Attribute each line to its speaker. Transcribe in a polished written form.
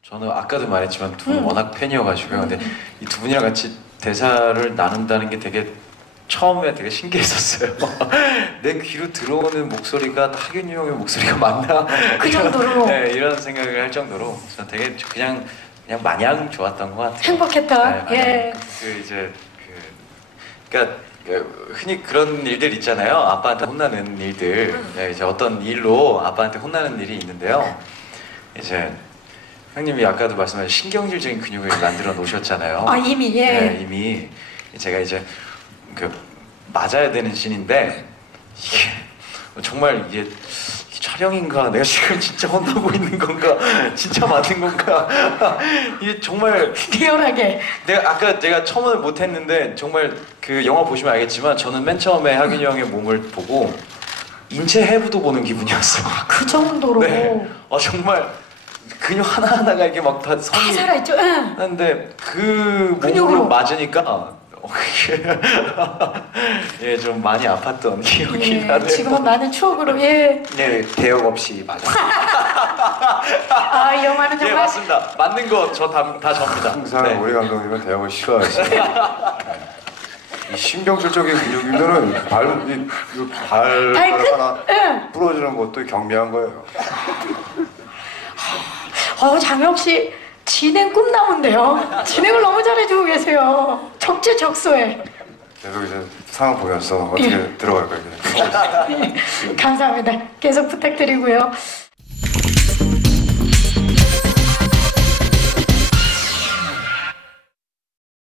Speaker 1: 저는 아까도 말했지만 두 분 워낙 팬이어가지고요. 근데 이 두 분이랑 같이 대사를 나눈다는 게 되게 처음에 되게 신기했었어요. 내 귀로 들어오는 목소리가 하균이 형의 목소리가 맞나?
Speaker 2: 그 정도로.
Speaker 1: 네, 이런 생각을 할 정도로 저는 되게 그냥 마냥 좋았던 것 같아요.
Speaker 2: 행복했다.
Speaker 1: 네,
Speaker 2: 예.
Speaker 1: 그러니까 흔히 그런 일들 있잖아요. 아빠한테 혼나는 일들. 네, 이제 어떤 일로 아빠한테 혼나는 일이 있는데요. 이제 형님이 아까도 말씀하신 신경질적인 근육을 만들어 놓으셨잖아요.
Speaker 2: 아 이미 예.
Speaker 1: 네, 이미 제가 이제 맞아야 되는 씬인데 이게 정말 이게 촬영인가? 내가 지금 진짜 혼나고 있는 건가? 진짜 맞는 건가? 이게 정말
Speaker 2: 리얼하게.
Speaker 1: 제가 처음에 못했는데 정말 그 영화 보시면 알겠지만 저는 맨 처음에 하균이 형의 몸을 보고 인체 해부도 보는 기분이었어요.
Speaker 2: 그 정도로.
Speaker 1: 네. 정말 근육 하나하나가 이게 막 다
Speaker 2: 다
Speaker 1: 선이
Speaker 2: 살아있죠. 응.
Speaker 1: 하는데 그
Speaker 2: 근육으로.
Speaker 1: 몸으로 맞으니까 예, 좀 많이 아팠던 기억이
Speaker 2: 예,
Speaker 1: 나네요.
Speaker 2: 지금은 많은 추억으로 예.
Speaker 3: 네, 대역 없이 맞아.
Speaker 2: 아 이 영화는
Speaker 1: 예,
Speaker 2: 정말
Speaker 1: 맞습니다. 맞는 거 다 접니다.
Speaker 3: 항상
Speaker 1: 네.
Speaker 3: 우리 감독님은 대역을 싫어하시죠. 이 신경질적인 근육이면은 발가락
Speaker 2: 발끝?
Speaker 3: 하나
Speaker 2: 응.
Speaker 3: 부러지는 것도 경미한 거예요.
Speaker 2: 장혁 씨 진행 꿈나무인데요. 진행을 너무 잘해주고 계세요. 적재적소에.
Speaker 3: 계속 이제 상황 보면서 어떻게 들어갈까 이렇게.
Speaker 2: 감사합니다. 계속 부탁드리고요.